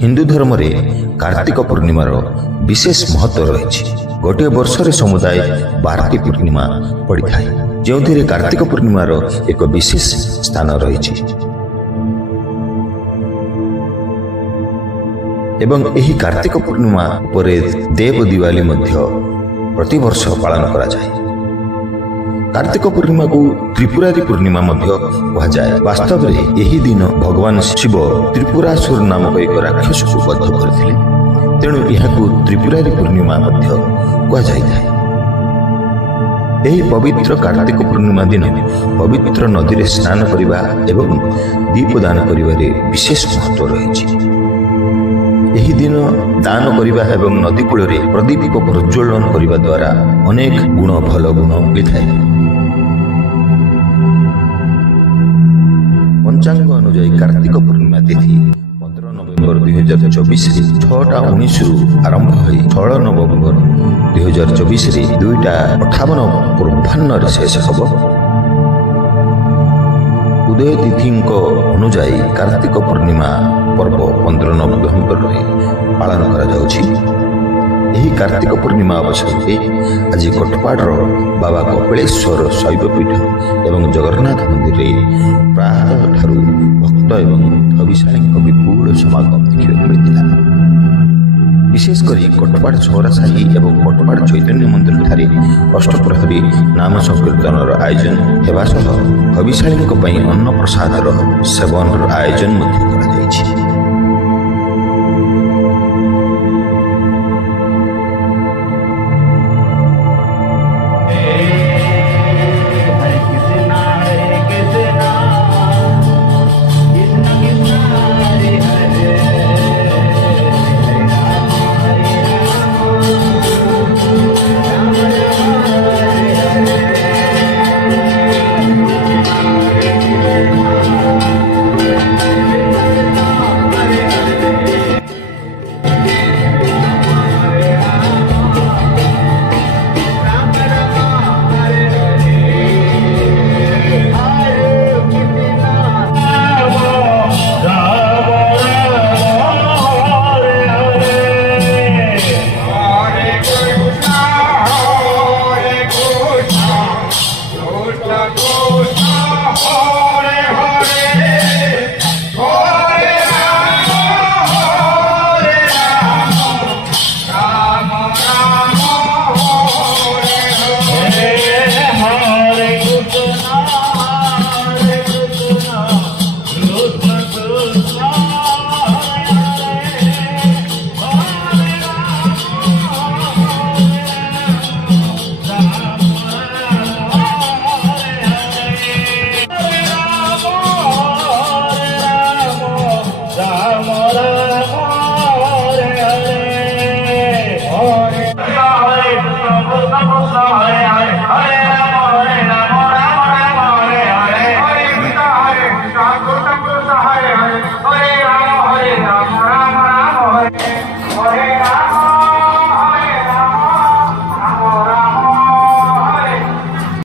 हिंदू धर्म रे कार्तिक पूर्णिमार विशेष महत्व रही। गोटे वर्षरे समुदाय 12टी पूर्णिमा पड़ी था, जो कार्तिक पूर्णिमार एक विशेष स्थान रही। एवं एही कार्तिक पूर्णिमा उपरे देव दिवाली मध्य प्रतिवर्ष पालन करा जाए। कार्तिक पूर्णिमा को त्रिपुरारी पूर्णिमा मध्य कहा जाए। वास्तव में यही दिन भगवान शिव त्रिपुरासुर नामक एक राक्षस को बद्ध करथिले, तेणु यहाकू त्रिपुरारी पूर्णिमा मध्य कहा जाए। यही पवित्र कार्तिक पूर्णिमा दिन पवित्र नदी रे स्नान करिबा एवं दीपदान करिबारे विशेष महत्व रही। यही दिन दान करिबा एवं नदी कूल रे प्रदीप प्रज्वलन करिबा द्वारा अनेक गुण भल गुण मिलता है। पंचांग अनुजाई कार्तिक पूर्णिमा तिथि 15 नवेम्बर 2024 रे 6:19 आरंभ होई 16 नवेम्बर 2024 रे 2:58 पूर्वाह्न शेष हब। उदय तिथि अनुजाई कार्तिक पूर्णिमा पर्व 15 नवेम्बर रे पालन करा जाउछि। एही कार्तिक पूर्णिमा अवसर में आज कोटपाड़र बाबा कपिलेश्वर शैवपीठ एवं जगन्नाथ मंदिर में प्रातः ठारू भक्त एवं हविषाणी विपुल समागम देखा मिलता। विशेषकर कोटपाड़ सोहरासाही एवं कोटपाड़ चैतन्य मंदिर ठारे अष्टप्रहरी नाम संकीर्तन आयोजन हेबा सह हविषाणी अन्न प्रसाद सेवन आयोजन करा जायछि। Hare